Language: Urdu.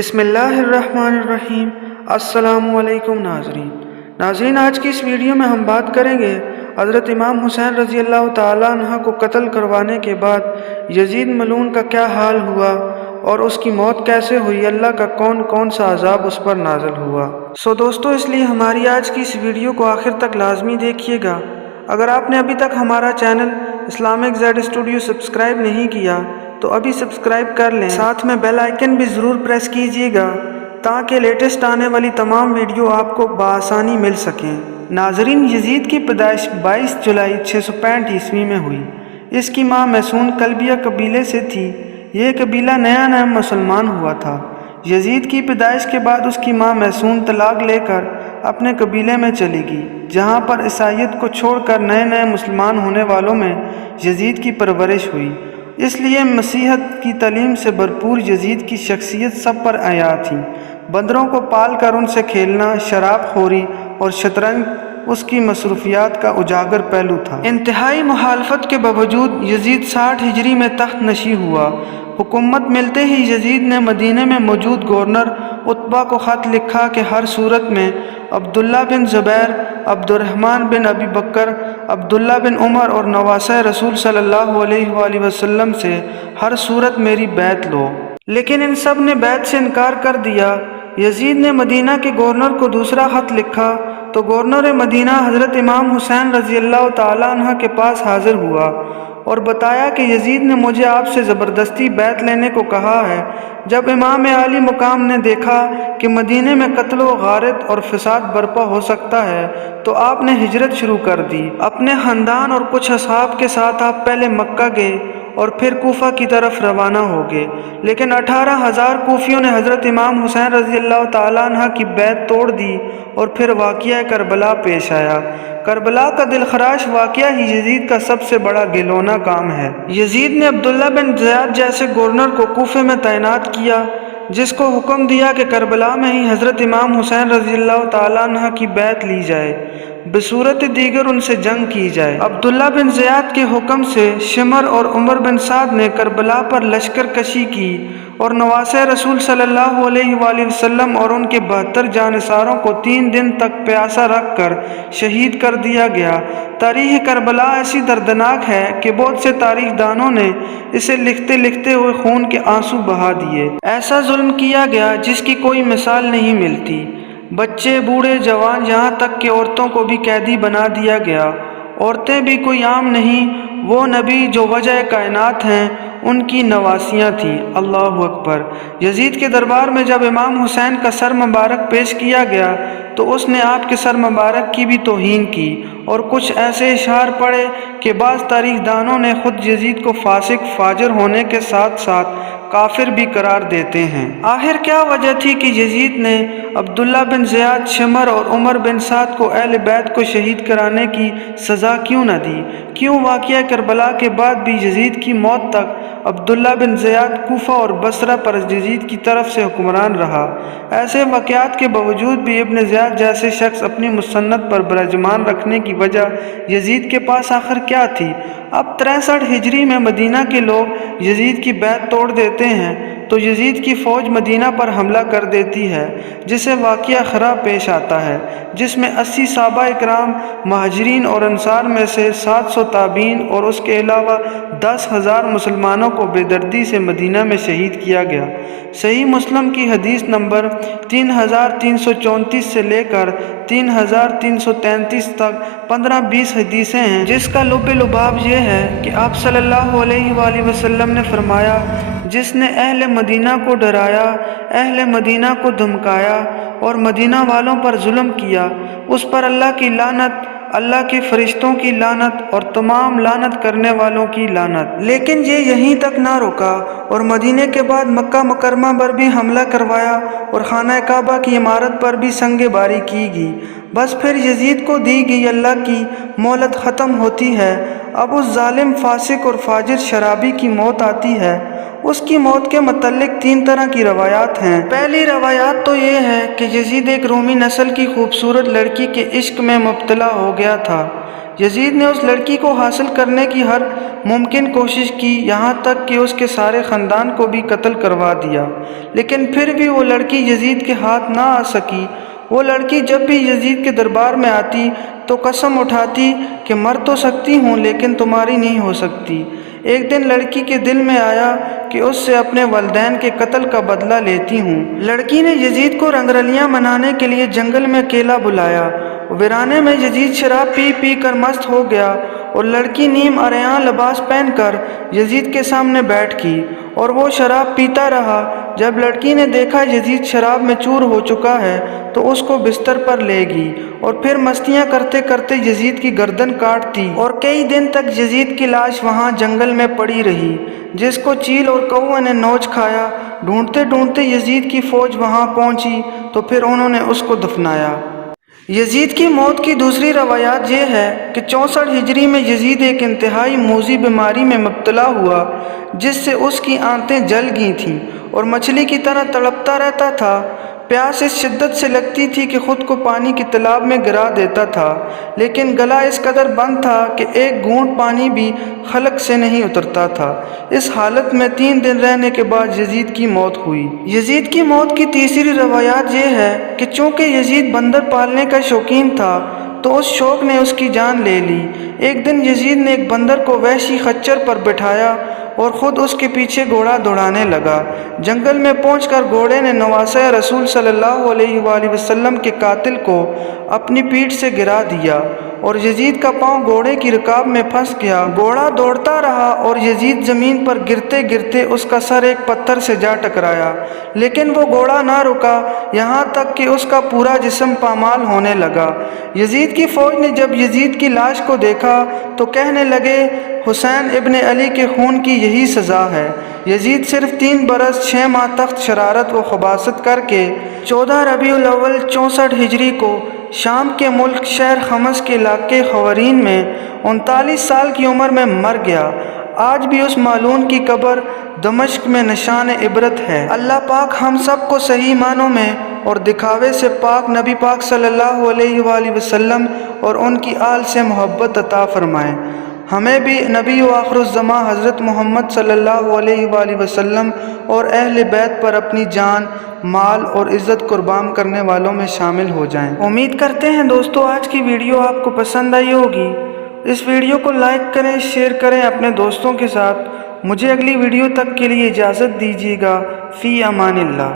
بسم اللہ الرحمن الرحیم۔ السلام علیکم ناظرین، آج کی اس ویڈیو میں ہم بات کریں گے حضرت امام حسین رضی اللہ تعالیٰ عنہ کو قتل کروانے کے بعد یزید ملعون کا کیا حال ہوا اور اس کی موت کیسے ہوئی، اللہ کا کون کون سا عذاب اس پر نازل ہوا۔ دوستو، اس لیے ہماری آج کی اس ویڈیو کو آخر تک لازمی دیکھیے گا۔ اگر آپ نے ابھی تک ہمارا channel Islamic Z studio subscribe نہیں کیا تو ابھی سبسکرائب کر لیں، ساتھ میں بیل آئیکن بھی ضرور پریس کیجیے گا تاکہ لیٹسٹ آنے والی تمام ویڈیو آپ کو بآسانی مل سکیں۔ ناظرین، یزید کی پیدائش 22 جولائی 665 عیسوی میں ہوئی۔ اس کی ماں میسون کلبیہ قبیلے سے تھی۔ یہ قبیلہ نیا مسلمان ہوا تھا۔ یزید کی پیدائش کے بعد اس کی ماں میسون طلاق لے کر اپنے قبیلے میں چلی گئی، جہاں پر عیسائیت کو چھوڑ کر نئے مسلمان ہونے والوں میں یزید کی پرورش ہوئی۔ اس لیے مسیحیت کی تعلیم سے بھرپور یزید کی شخصیت سب پر عیاں تھی۔ بندروں کو پال کر ان سے کھیلنا، شراب خوری اور شطرنج اس کی مصروفیات کا اجاگر پہلو تھا۔ انتہائی مخالفت کے باوجود یزید 60 ہجری میں تخت نشین ہوا۔ حکومت ملتے ہی یزید نے مدینے میں موجود گورنر عتبہ کو خط لکھا کہ ہر صورت میں عبداللہ بن زبیر، عبد الرحمن بن ابی بکر، عبداللہ بن عمر اور نواسۂ رسول صلی اللہ علیہ وآلہ وسلم سے ہر صورت میری بیعت لو۔ لیکن ان سب نے بیعت سے انکار کر دیا۔ یزید نے مدینہ کے گورنر کو دوسرا خط لکھا تو گورنر مدینہ حضرت امام حسین رضی اللہ تعالیٰ عنہ کے پاس حاضر ہوا اور بتایا کہ یزید نے مجھے آپ سے زبردستی بیعت لینے کو کہا ہے۔ جب امام عالی مقام نے دیکھا کہ مدینے میں قتل و غارت اور فساد برپا ہو سکتا ہے تو آپ نے ہجرت شروع کر دی۔ اپنے خاندان اور کچھ اصحاب کے ساتھ آپ پہلے مکہ گئے اور پھر کوفہ کی طرف روانہ ہو گئے، لیکن 18,000 کوفیوں نے حضرت امام حسین رضی اللہ تعالیٰ عنہ کی بیعت توڑ دی اور پھر واقعہ کربلا پیش آیا۔ کربلا کا دلخراش واقعہ ہی یزید کا سب سے بڑا گھلونا کام ہے۔ یزید نے عبداللہ بن زیاد جیسے گورنر کو کوفے میں تعینات کیا، جس کو حکم دیا کہ کربلا میں ہی حضرت امام حسین رضی اللہ تعالیٰ عنہ کی بیعت لی جائے، بصورت دیگر ان سے جنگ کی جائے۔ عبداللہ بن زیاد کے حکم سے شمر اور عمر بن سعد نے کربلا پر لشکر کشی کی اور نواسۂ رسول صلی اللہ علیہ وآلہ وسلم اور ان کے 72 جانثاروں کو 3 دن تک پیاسا رکھ کر شہید کر دیا گیا۔ تاریخ کربلا ایسی دردناک ہے کہ بہت سے تاریخ دانوں نے اسے لکھتے ہوئے خون کے آنسو بہا دیے۔ ایسا ظلم کیا گیا جس کی کوئی مثال نہیں ملتی۔ بچے، بوڑھے، جوان، یہاں تک کہ عورتوں کو بھی قیدی بنا دیا گیا۔ عورتیں بھی کوئی عام نہیں، وہ نبی جو وجہ کائنات ہیں ان کی نواسیاں تھیں۔ اللہ اکبر۔ یزید کے دربار میں جب امام حسین کا سر مبارک پیش کیا گیا تو اس نے آپ کے سر مبارک کی بھی توہین کی اور کچھ ایسے اشعار پڑھے کہ بعض تاریخ دانوں نے خود یزید کو فاسق، فاجر ہونے کے ساتھ ساتھ کافر بھی قرار دیتے ہیں۔ آخر کیا وجہ تھی کہ یزید نے عبداللہ بن زیاد، شمر اور عمر بن سعد کو اہل بیت کو شہید کرانے کی سزا کیوں نہ دی؟ کیوں واقعہ کربلا کے بعد بھی یزید کی موت تک عبداللہ بن زیاد کوفہ اور بصرہ پر یزید کی طرف سے حکمران رہا؟ ایسے واقعات کے باوجود بھی ابن زیاد جیسے شخص اپنی مسنت پر براجمان رکھنے کی وجہ یزید کے پاس آخر کیا تھی؟ اب 63 ہجری میں مدینہ کے لوگ یزید کی بیعت توڑ دیتے ہیں تو یزید کی فوج مدینہ پر حملہ کر دیتی ہے، جسے واقعہ خراب پیش آتا ہے، جس میں 80 صحابہ اکرام، مہاجرین اور انصار میں سے 700 تابعین اور اس کے علاوہ 10,000 مسلمانوں کو بے دردی سے مدینہ میں شہید کیا گیا۔ صحیح مسلم کی حدیث نمبر 3334 سے لے کر 3333 تک 15-20 حدیثیں ہیں، جس کا لب لباب یہ ہے کہ آپ صلی اللہ علیہ وآلہ وسلم نے فرمایا، جس نے اہل مدینہ کو ڈرایا، اہل مدینہ کو دھمکایا اور مدینہ والوں پر ظلم کیا، اس پر اللہ کی لعنت، اللہ کے فرشتوں کی لعنت اور تمام لعنت کرنے والوں کی لعنت۔ لیکن یہ یہیں تک نہ رکا اور مدینے کے بعد مکہ مکرمہ پر بھی حملہ کروایا اور خانہ کعبہ کی عمارت پر بھی سنگ باری کی گئی۔ بس پھر یزید کو دی گئی اللہ کی مہلت ختم ہوتی ہے۔ اب اس ظالم، فاسق اور فاجر شرابی کی موت آتی ہے۔ اس کی موت کے متعلق 3 طرح کی روایات ہیں۔ پہلی روایات تو یہ ہے کہ یزید ایک رومی نسل کی خوبصورت لڑکی کے عشق میں مبتلا ہو گیا تھا۔ یزید نے اس لڑکی کو حاصل کرنے کی ہر ممکن کوشش کی، یہاں تک کہ اس کے سارے خاندان کو بھی قتل کروا دیا، لیکن پھر بھی وہ لڑکی یزید کے ہاتھ نہ آ سکی۔ وہ لڑکی جب بھی یزید کے دربار میں آتی تو قسم اٹھاتی کہ مر تو سکتی ہوں لیکن تمہاری نہیں ہو سکتی۔ ایک دن لڑکی کے دل میں آیا کہ اس سے اپنے والدین کے قتل کا بدلہ لیتی ہوں۔ لڑکی نے یزید کو رنگرلیاں منانے کے لیے جنگل میں اکیلا بلایا۔ ویرانے میں یزید شراب پی پی کر مست ہو گیا اور لڑکی نیم عریاں لباس پہن کر یزید کے سامنے بیٹھ گئی اور وہ شراب پیتا رہا۔ جب لڑکی نے دیکھا یزید شراب میں چور ہو چکا ہے تو اس کو بستر پر لے گئی اور پھر مستیاں کرتے کرتے یزید کی گردن کاٹتی اور کئی دن تک یزید کی لاش وہاں جنگل میں پڑی رہی جس کو چیل اور کوے نے نوچ کھایا۔ ڈھونڈتے ڈھونڈتے یزید کی فوج وہاں پہنچی تو پھر انہوں نے اس کو دفنایا۔ یزید کی موت کی دوسری روایات یہ ہے کہ 64 ہجری میں یزید ایک انتہائی موذی بیماری میں مبتلا ہوا جس سے اس کی آنتیں جل گئی تھیں اور مچھلی کی طرح تڑپتا رہتا تھا۔ پیاس اس شدت سے لگتی تھی کہ خود کو پانی کی تالاب میں گرا دیتا تھا، لیکن گلا اس قدر بند تھا کہ ایک گھونٹ پانی بھی حلق سے نہیں اترتا تھا۔ اس حالت میں 3 دن رہنے کے بعد یزید کی موت ہوئی۔ یزید کی موت کی تیسری روایات یہ ہے کہ چونکہ یزید بندر پالنے کا شوقین تھا تو اس شوق نے اس کی جان لے لی۔ ایک دن یزید نے ایک بندر کو وحشی خچر پر بٹھایا اور خود اس کے پیچھے گھوڑا دوڑانے لگا۔ جنگل میں پہنچ کر گھوڑے نے نواسہ رسول صلی اللہ علیہ وآلہ وسلم کے قاتل کو اپنی پیٹھ سے گرا دیا اور یزید کا پاؤں گھوڑے کی رکاب میں پھنس گیا۔ گھوڑا دوڑتا رہا اور یزید زمین پر گرتے گرتے اس کا سر ایک پتھر سے جا ٹکرایا، لیکن وہ گھوڑا نہ رکا یہاں تک کہ اس کا پورا جسم پامال ہونے لگا۔ یزید کی فوج نے جب یزید کی لاش کو دیکھا تو کہنے لگے حسین ابن علی کے خون کی یہی سزا ہے۔ یزید صرف 3 برس 6 ماہ تخت شرارت و خباثت کر کے 14 ربیع الاول 64 ہجری کو شام کے ملک شہر خمس کے علاقے خوارین میں 39 سال کی عمر میں مر گیا۔ آج بھی اس معلون کی قبر دمشق میں نشان عبرت ہے۔ اللہ پاک ہم سب کو صحیح معنوں میں اور دکھاوے سے پاک نبی پاک صلی اللہ علیہ وآلہ وسلم اور ان کی آل سے محبت عطا فرمائے۔ ہمیں بھی نبی و آخر الزماں حضرت محمد صلی اللہ علیہ وآلہ وسلم اور اہل بیت پر اپنی جان، مال اور عزت قربان کرنے والوں میں شامل ہو جائیں۔ امید کرتے ہیں دوستو آج کی ویڈیو آپ کو پسند آئی ہوگی۔ اس ویڈیو کو لائک کریں، شیئر کریں اپنے دوستوں کے ساتھ۔ مجھے اگلی ویڈیو تک کے لیے اجازت دیجیے گا۔ فی امان اللہ۔